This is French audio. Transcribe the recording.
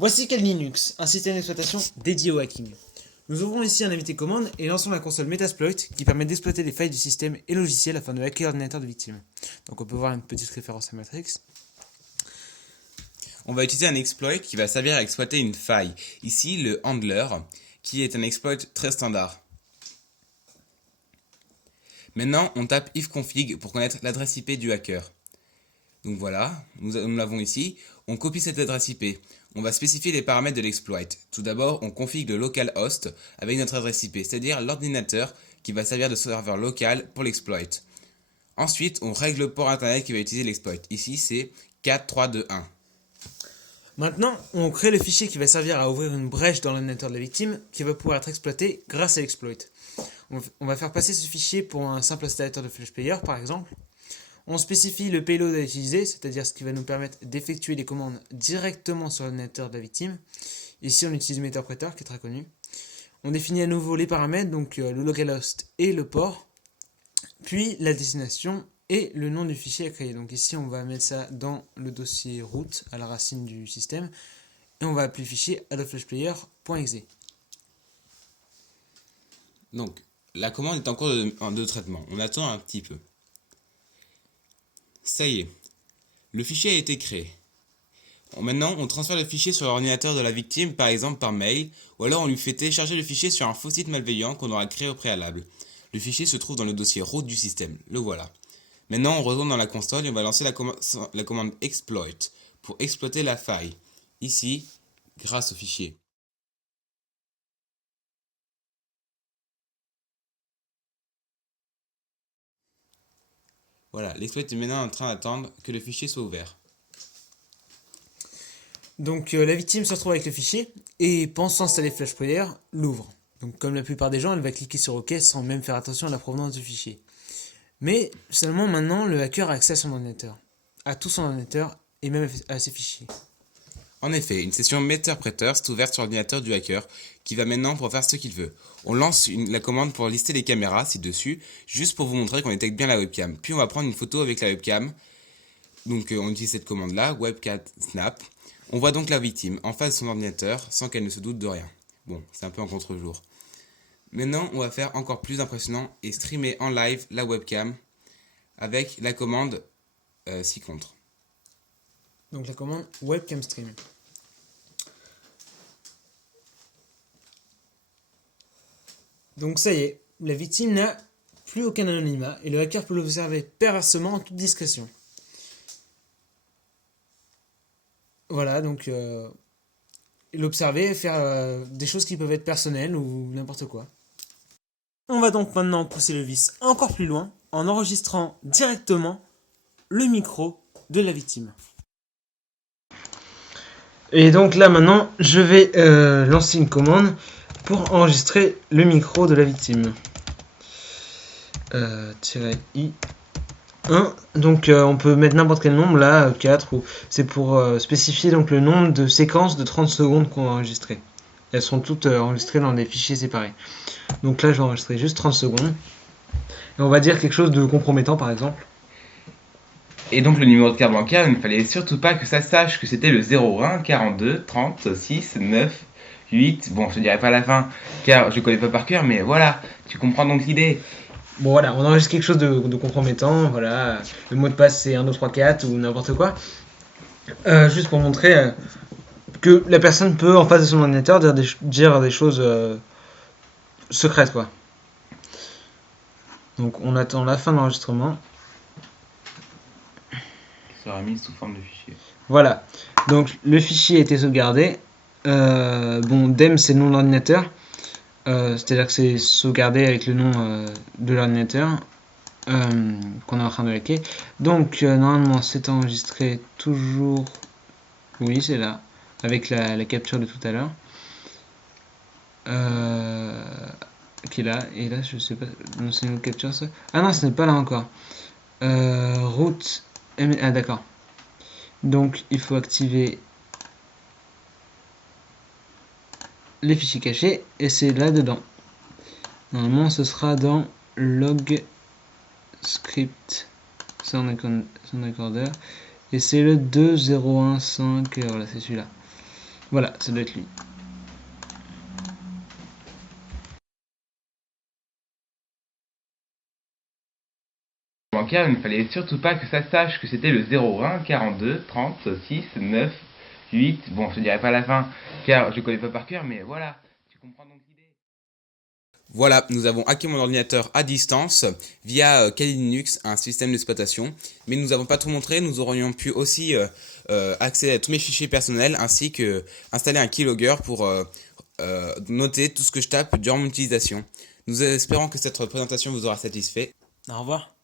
Voici Kali Linux, un système d'exploitation dédié au hacking. Nous ouvrons ici un invité commande et lançons la console Metasploit qui permet d'exploiter les failles du système et logiciels afin de hacker l'ordinateur de victime. Donc on peut voir une petite référence à Matrix. On va utiliser un exploit qui va servir à exploiter une faille. Ici, le handler, qui est un exploit très standard. Maintenant, on tape ifconfig pour connaître l'adresse IP du hacker. Donc voilà, nous l'avons ici. On copie cette adresse IP. On va spécifier les paramètres de l'exploit. Tout d'abord, on config le localhost avec notre adresse IP, c'est-à-dire l'ordinateur qui va servir de serveur local pour l'exploit. Ensuite, on règle le port internet qui va utiliser l'exploit. Ici, c'est 4321. Maintenant, on crée le fichier qui va servir à ouvrir une brèche dans l'ordinateur de la victime qui va pouvoir être exploité grâce à l'exploit. On va faire passer ce fichier pour un simple installateur de Flash Player par exemple. On spécifie le payload à utiliser, c'est-à-dire ce qui va nous permettre d'effectuer les commandes directement sur l'ordinateur de la victime. Ici, on utilise Meterpreter qui est très connu. On définit à nouveau les paramètres, donc le localhost et le port, puis la destination et le nom du fichier à créer. Donc ici, on va mettre ça dans le dossier root à la racine du système et on va appeler le fichier addoflashplayer.exe. Donc, la commande est en cours de traitement. On attend un petit peu. Ça y est, le fichier a été créé. Maintenant, on transfère le fichier sur l'ordinateur de la victime, par exemple par mail, ou alors on lui fait télécharger le fichier sur un faux site malveillant qu'on aura créé au préalable. Le fichier se trouve dans le dossier root du système, le voilà. Maintenant, on retourne dans la console et on va lancer la commande exploit pour exploiter la faille. Ici, grâce au fichier. Voilà, l'exploit est maintenant en train d'attendre que le fichier soit ouvert. Donc la victime se retrouve avec le fichier et pensant installer Flash Player, l'ouvre. Donc comme la plupart des gens, elle va cliquer sur OK sans même faire attention à la provenance du fichier. Mais seulement maintenant, le hacker a accès à son ordinateur, à tout son ordinateur et même à ses fichiers. En effet, une session Meterpreter s'est ouverte sur l'ordinateur du hacker qui va maintenant pouvoir faire ce qu'il veut. On lance la commande pour lister les caméras ci-dessus, juste pour vous montrer qu'on détecte bien la webcam. Puis on va prendre une photo avec la webcam. Donc on utilise cette commande-là, webcam snap. On voit donc la victime en face de son ordinateur sans qu'elle ne se doute de rien. Bon, c'est un peu en contre-jour. Maintenant, on va faire encore plus impressionnant et streamer en live la webcam avec la commande ci-contre. Donc la commande webcam stream. Donc ça y est, la victime n'a plus aucun anonymat et le hacker peut l'observer perversement en toute discrétion. Voilà, donc l'observer, faire des choses qui peuvent être personnelles ou n'importe quoi. On va donc maintenant pousser le vice encore plus loin en enregistrant directement le micro de la victime. Et donc là maintenant, je vais lancer une commande pour enregistrer le micro de la victime. -i 1. Donc on peut mettre n'importe quel nombre, là 4, ou c'est pour spécifier donc le nombre de séquences de 30 secondes qu'on va enregistrer. Elles sont toutes enregistrées dans des fichiers séparés. Donc là je vais enregistrer juste 30 secondes. Et on va dire quelque chose de compromettant par exemple. Et donc le numéro de carte bancaire, il ne fallait surtout pas que ça sache que c'était le 01 42 30 6 9 8. Bon, je te dirai pas la fin car je connais pas par cœur, mais voilà, tu comprends donc l'idée. Bon voilà, on enregistre quelque chose de compromettant, voilà, le mot de passe c'est 1, 2, 3, 4 ou n'importe quoi. Juste pour montrer que la personne peut en face de son ordinateur dire des choses secrètes quoi. Donc on attend la fin de l'enregistrement. Ça sera mis sous forme de fichier. Voilà, donc le fichier a été sauvegardé. Bon, DEM c'est le nom de l'ordinateur. C'est-à-dire que c'est sauvegardé avec le nom de l'ordinateur qu'on est en train de hacker. Donc normalement c'est enregistré toujours. Oui, c'est là, avec la capture de tout à l'heure. Qui est là, et là je sais pas. Non, c'est une autre capture ça. Ah non, ce n'est pas là encore. Route. Ah d'accord. Donc il faut activer les fichiers cachés et c'est là dedans. Normalement ce sera dans log script sound recorder et c'est le 2015, voilà c'est celui-là. Voilà, ça doit être lui. Bancaire, il ne fallait surtout pas que ça sache que c'était le 01 42 30 6 9 8. Bon, je te dirai pas la fin car je connais pas par cœur, mais voilà, tu comprends donc l'idée. Voilà, nous avons hacké mon ordinateur à distance via Kali Linux, un système d'exploitation. Mais nous n'avons pas tout montré, nous aurions pu aussi accéder à tous mes fichiers personnels ainsi que installer un keylogger pour noter tout ce que je tape durant mon utilisation. Nous espérons que cette présentation vous aura satisfait. Au revoir.